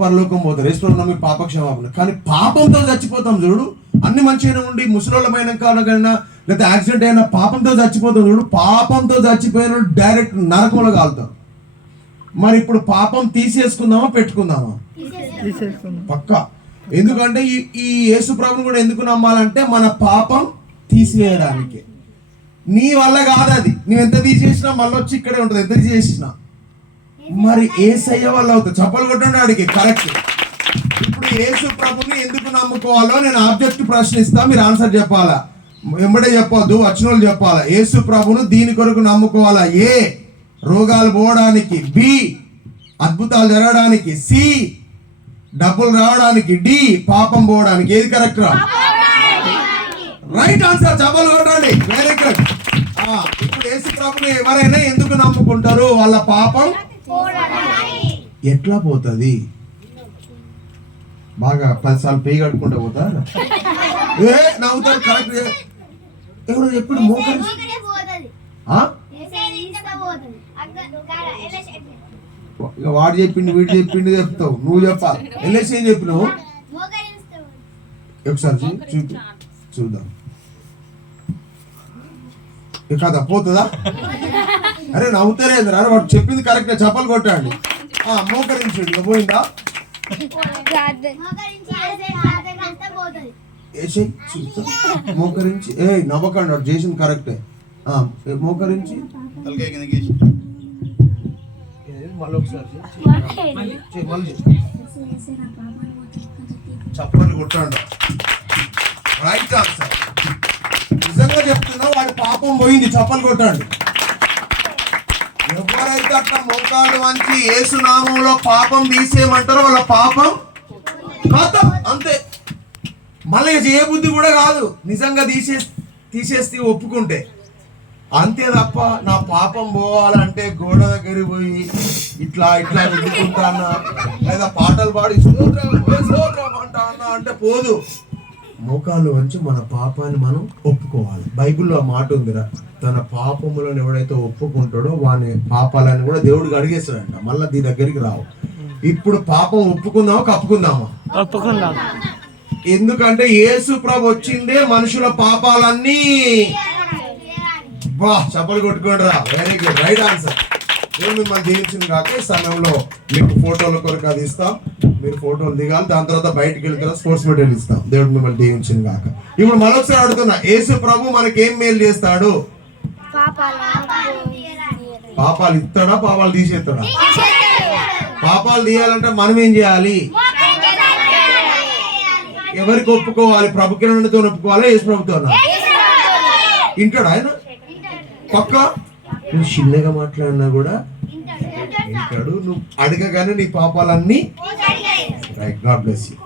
పరలోకం పోతారు, యేసు నమ్మి పాప క్షమాపణ. కానీ పాపంతో చచ్చిపోతాం చూడు. అన్ని మంచిగానే ఉండి ముసలోళ్ళమైన కారణంగా లేకపోతే యాక్సిడెంట్ అయినా పాపంతో చచ్చిపోతాం చూడు. పాపంతో చచ్చిపోయిన డైరెక్ట్ నరకంలో కాలుతాం. మరి ఇప్పుడు పాపం తీసేసుకుందామా పెట్టుకుందామా? పక్కా. ఎందుకంటే ఈ యేసు ప్రభుని కూడా ఎందుకు నమ్మాలంటే మన పాపం తీసివేయడానికి. నీ వల్ల కాదు అది. నువ్వు ఎంత తీసేసినా మళ్ళీ వచ్చి ఇక్కడే ఉంటుంది. ఎంత తీసేసినా మరి యేసయ్య వల్ల అవుతుంది. చప్పలు కొట్టండి ఆడికి. కరెక్ట్. ఇప్పుడు యేసు ప్రభుని ఎందుకు నమ్ముకోవాలో నేను ఆబ్జెక్ట్ ప్రశ్న ఇస్తా, మీరు ఆన్సర్ చెప్పాలా. వెంబడే చెప్పొద్దు, వచ్చిన వాళ్ళు చెప్పాలా. యేసు ప్రభును దీని కొరకు నమ్ముకోవాలా. ఏ, రోగాలు పోవడానికి. బి, అద్భుతాలు జరగడానికి. సి, డబ్బులు రావడానికి. డి, పాపం పోవడానికి. ఏది కరెక్ట్ రా? Right answer. చప్పలు కొట్టండి. Very good. ఇప్పుడు యేసు ప్రభుని ఎవరైనా ఎందుకు నమ్ముకుంటారు? వాళ్ళ పాపం ఎట్లా పోతుంది? బాగా 10 సార్లు పేయి కట్టుకుంటూ పోతా నవ్వుతారు. కరెక్ట్. ఎవరు ఎప్పుడు వాడు చెప్పిండు వీడు చెప్పిండు చెప్తావు. నువ్వు చెప్పాలి. ఎల్ఎస్ ఏం చెప్పినావు ఒకసారి చూద్దాం. కదా పోతుందా? అరే నవ్వుతారే. అరే వాడు చెప్పింది కరెక్ట్. చప్పలు కొట్టండి. మోకరించండి. పోయిందా? మోకరించి నవ్వకండి. వాడు చేసింది కరెక్టే. మోకరించి మళ్ళీ ఒకసారి చప్పలు కొట్టండి. Right answer. నిజంగా చెప్తున్నా, వాడి పాపం పోయింది. చప్పలు కొట్టండి. ఎవరైతే అట్లా మోకాలు వంచి యేసు నామంలో పాపం తీసేయమంటారో వాళ్ళ పాపం ఖతం. అంతే. మళ్ళీ ఏ బుద్ధి కూడా కాదు. నిజంగా తీసేస్తే ఒప్పుకుంటే అంతే తప్ప నా పాపం పోవాలంటే గోడ దగ్గరికి పోయి ఇట్లా ఇట్లా రుద్దుకుంటానా లేదా పాటలు పాడి అంటా అంటే పోదు. మోకాళ్ళు వంచి మన పాపాన్ని మనం ఒప్పుకోవాలి. బైబిల్లో ఆ మాట ఉందిరా, తన పాపములను ఎవడైతే ఒప్పుకుంటాడో వాని పాపాలని కూడా దేవుడికి అడిగేస్తాడంట. మళ్ళీ దీని దగ్గరికి రావు. ఇప్పుడు పాపం ఒప్పుకుందామా కప్పుకుందామా? ఒప్పుకుందాం. ఎందుకంటే యేసు ప్రభు వచ్చిందే మనుషుల పాపాలన్నీ. బా చప్పలు కొట్టుకోండి రా. Very good. Right answer. దేవుడు మిమ్మల్ని దీవించిన కాక ఈ సమయంలో మీకు ఫోటోల కొరకు అది ఇస్తాం. మీరు ఫోటోలు దిగాలి. దాని తర్వాత బయటకు వెళ్తారా స్పోర్ట్స్ మెటీరియల్ ఇస్తాం. దేవుడు మిమ్మల్ని దీవించిన కాక. ఇప్పుడు మరొకసారి అడుగుతున్నా, యేసు ప్రభు మనకేం మేలు చేస్తాడు? పాపాలు ఇస్తాడా పాపాలు తీసేస్తాడా? పాపాలు తీయాలంటే మనం ఏం చేయాలి? ఎవరికి ఒప్పుకోవాలి? ప్రభు కిరణతో ఒప్పుకోవాలా యేసు ప్రభుతో? వింటాడు ఆయన పక్క. నువ్వు చిన్నగా మాట్లాడినా కూడా వింటాడు. నువ్వు అడగగానే నీ పాపాలన్నీ. రైట్. God bless you.